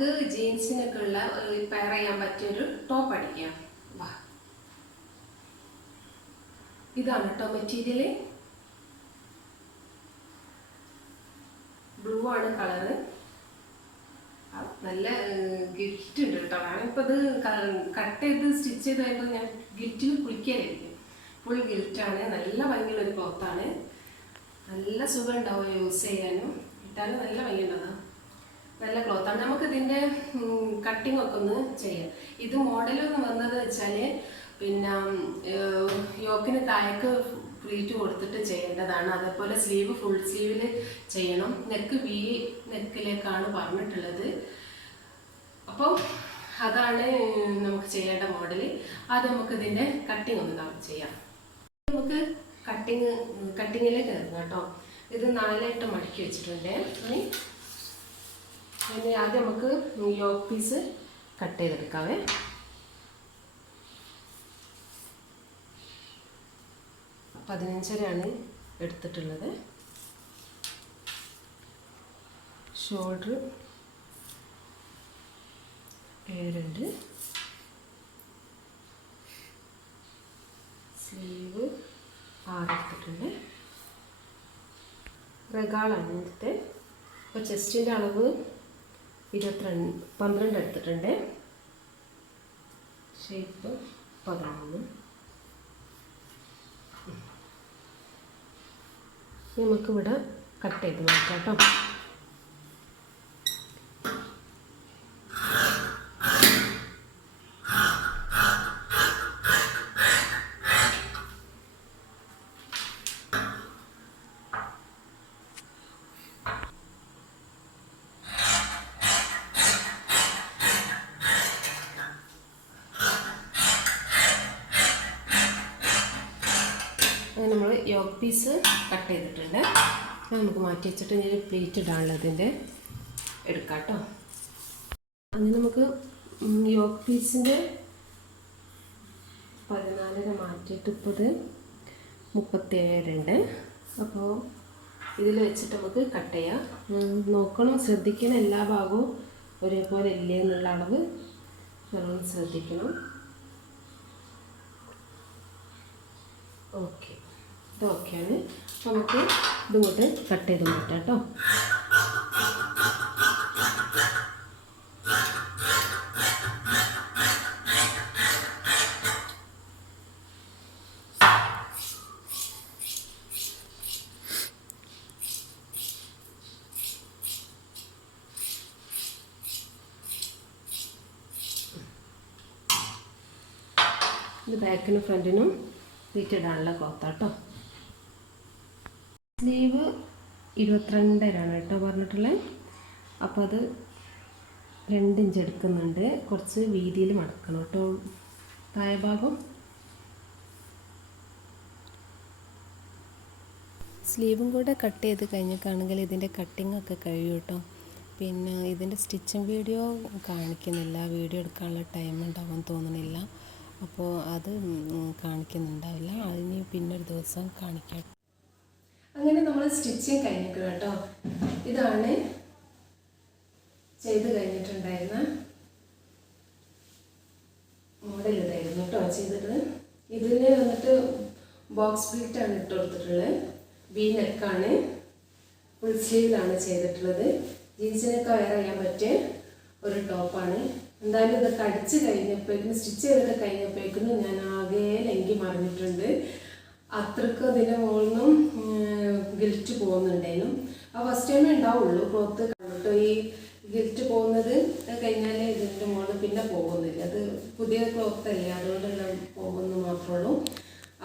നമുക്ക് ജീൻസിനൊക്കെ ഉള്ള പെയർ ചെയ്യാൻ പറ്റിയ ഒരു ടോപ്പ് അടിക്കാം. വാ. ഇതാണ് കേട്ടോ മെറ്റീരിയൽ ബ്ലൂ ആണ് കളറ് നല്ല ഗിഫ്റ്റ് ഉണ്ട് കേട്ടോ ഞാനിപ്പോൾ അത് കട്ട് ചെയ്ത് സ്റ്റിച്ച് ചെയ്ത് കഴിയുമ്പോൾ ഞാൻ ഗിൽറ്റിൽ കുളിക്കാനായിരിക്കും. ഫുൾ ഗിൽറ്റാണ് നല്ല ഭംഗിയുള്ള ഒരു ക്ലോത്താണ് നല്ല സുഖം ഉണ്ടാവും യൂസ് ചെയ്യാനും. ഇട്ടാലും നല്ല ഭംഗിയുള്ളതാണ് നല്ല ക്ലോത്താണ് നമുക്ക് ഇതിന്റെ കട്ടിംഗ് ഒക്കെ ഒന്ന് ചെയ്യാം. ഇത് മോഡലൊന്ന് വന്നത് വെച്ചാൽ പിന്നെ യോക്കിന് താഴേക്ക് പ്ലീറ്റ് കൊടുത്തിട്ട് ചെയ്യേണ്ടതാണ്. അതേപോലെ സ്ലീവ് ഫുൾ സ്ലീവിൽ ചെയ്യണം. നെക്ക് വി നെക്കിലേക്കാണ് പറഞ്ഞിട്ടുള്ളത്. അപ്പോൾ അതാണ് നമുക്ക് ചെയ്യേണ്ട മോഡൽ അത് നമുക്ക് ഇതിന്റെ കട്ടിംഗ് ഒന്ന് ചെയ്യാം. നമുക്ക് കട്ടിങ് കട്ടിങ്ങിലേക്ക് ഇറങ്ങാം കേട്ടോ. ഇത് നാലായിട്ട് മടക്കി വെച്ചിട്ടുണ്ട്. ആദ്യം നമുക്ക് യോക്ക് പീസ് കട്ട് ചെയ്തെടുക്കാവേ. പതിനഞ്ചരയാണ് എടുത്തിട്ടുള്ളത്. ഷോൾഡർ ഏഴുണ്ട് സ്ലീവ് ആറെടുത്തിട്ടുണ്ട് റെഗാളാണ് ഇന്നത്തെ അപ്പോൾ ചെസ്റ്റിന്റെ അളവ് ഇരുപത്തിരണ്ട് പന്ത്രണ്ട് എടുത്തിട്ടുണ്ട്. ഷേപ്പ് പതിനൊന്ന്. നമുക്കിവിടെ കട്ട് ചെയ്ത് നോക്കാം കേട്ടോ. അങ്ങനെ നമ്മൾ യോഗ് പീസ് കട്ട് ചെയ്തിട്ടുണ്ട്. നമുക്ക് മാറ്റി വെച്ചിട്ട് ഇങ്ങനെ പ്ലേറ്റ് ഇടാനുള്ളതിന്റെ എടുക്കാം കേട്ടോ അങ്ങനെ നമുക്ക് യോഗ് പീസിന്റെ പതിനാലര മാറ്റിയിട്ട് ഇപ്പോൾ ഇത് മുപ്പത്തേഴുണ്ട് അപ്പോൾ ഇതിൽ വെച്ചിട്ട് നമുക്ക് കട്ട് ചെയ്യാം. നോക്കണം ശ്രദ്ധിക്കണം. എല്ലാ ഭാഗവും ഒരേപോലെ ഇല്ലേ എന്നുള്ള അളവ് നല്ലോണം ശ്രദ്ധിക്കണം. ഓക്കെ ഇത് ഓക്കെയാണ് നമുക്ക് ഇതിങ്ങോട്ട് കട്ട് ചെയ്ത് മാറ്റാം കേട്ടോ. ബാക്കിനും ഫ്രണ്ടിനും പ്ലീറ്റ് കോത്ത ക്ലോത്താട്ടോ സ്ലീവ് ഇരുപത്തിരണ്ടരാണ് കേട്ടോ പറഞ്ഞിട്ടുള്ളത് അപ്പോൾ അത് രണ്ട് ഇഞ്ച് എടുക്കുന്നുണ്ട്. കുറച്ച് വീതിയിൽ മടക്കണം കേട്ടോ. താഴെ ഭാഗം സ്ലീവും കൂടെ കട്ട് ചെയ്ത് കഴിഞ്ഞിട്ടാണെങ്കിൽ ഇതിന്റെ കട്ടിംഗ് ഒക്കെ കഴിയും കേട്ടോ. പിന്നെ ഇതിന്റെ സ്റ്റിച്ചിങ് വീഡിയോ കാണിക്കുന്നില്ല. വീഡിയോ എടുക്കാനുള്ള ടൈം ഉണ്ടാവും തോന്നുന്നില്ല അപ്പോൾ അത് കാണിക്കുന്നുണ്ടാവില്ല. അതിന് പിന്നെ ഒരു ദിവസം കാണിക്കാം. അങ്ങനെ നമ്മൾ സ്റ്റിച്ചിങ് കഴിഞ്ഞിട്ട് കേട്ടോ. ഇതാണ് ചെയ്ത് കഴിഞ്ഞിട്ടുണ്ടായിരുന്ന മോഡൽ ഇതായിരുന്നു കേട്ടോ ചെയ്തിട്ട് ഇതിൽ വന്നിട്ട് ബോക്സ് പ്ലീറ്റാണ് ഇട്ട് കൊടുത്തിട്ടുള്ളത്. ബി നെക്കാണ് ഫുൾ സ്ലീവിലാണ് ചെയ്തിട്ടുള്ളത്. ജീൻസിനൊക്കെ വെയർ ചെയ്യാൻ പറ്റിയ ഒരു ടോപ്പാണ് എന്തായാലും ഇതൊക്കെ അടിച്ച് കഴിഞ്ഞപ്പോഴേക്കും സ്റ്റിച്ച് ചെയ്തിട്ട് കഴിഞ്ഞപ്പോഴേക്കും ഞാൻ ആകെ ലങ്കി മറിഞ്ഞിട്ടുണ്ട്. അത്രയ്ക്ക് അതിന്റെ മുകളിലും ഗിൽറ്റ് പോകുന്നുണ്ടായിരുന്നു. ആ ഫസ്റ്റ് ടൈമേ ഉണ്ടാവുള്ളൂ. ക്ലോത്ത് കണ്ടിട്ട് ഈ ഗിൽറ്റ് പോകുന്നത് കഴിഞ്ഞാൽ ഇതിന്റെ മുകളിൽ പിന്നെ പോകുന്നില്ല. അത് പുതിയ ക്ലോത്ത് അല്ലേ? അതുകൊണ്ടുള്ള പോകുന്നു മാത്രമേ ഉള്ളൂ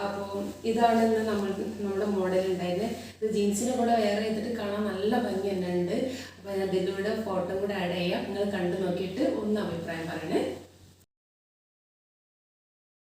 അപ്പോൾ ഇതാണ് ഇന്ന് നമ്മൾ നമ്മുടെ മോഡൽ ഉണ്ടായിരുന്നത്. ഇത് ജീൻസിനെ കൂടെ വെയർ ചെയ്തിട്ട് കാണാൻ നല്ല ഇതിലൂടെ ഫോട്ടോ കൂടെ ആഡ് ചെയ്യാം. നിങ്ങൾ കണ്ടു നോക്കിയിട്ട് ഒന്ന് അഭിപ്രായം പറയണേ.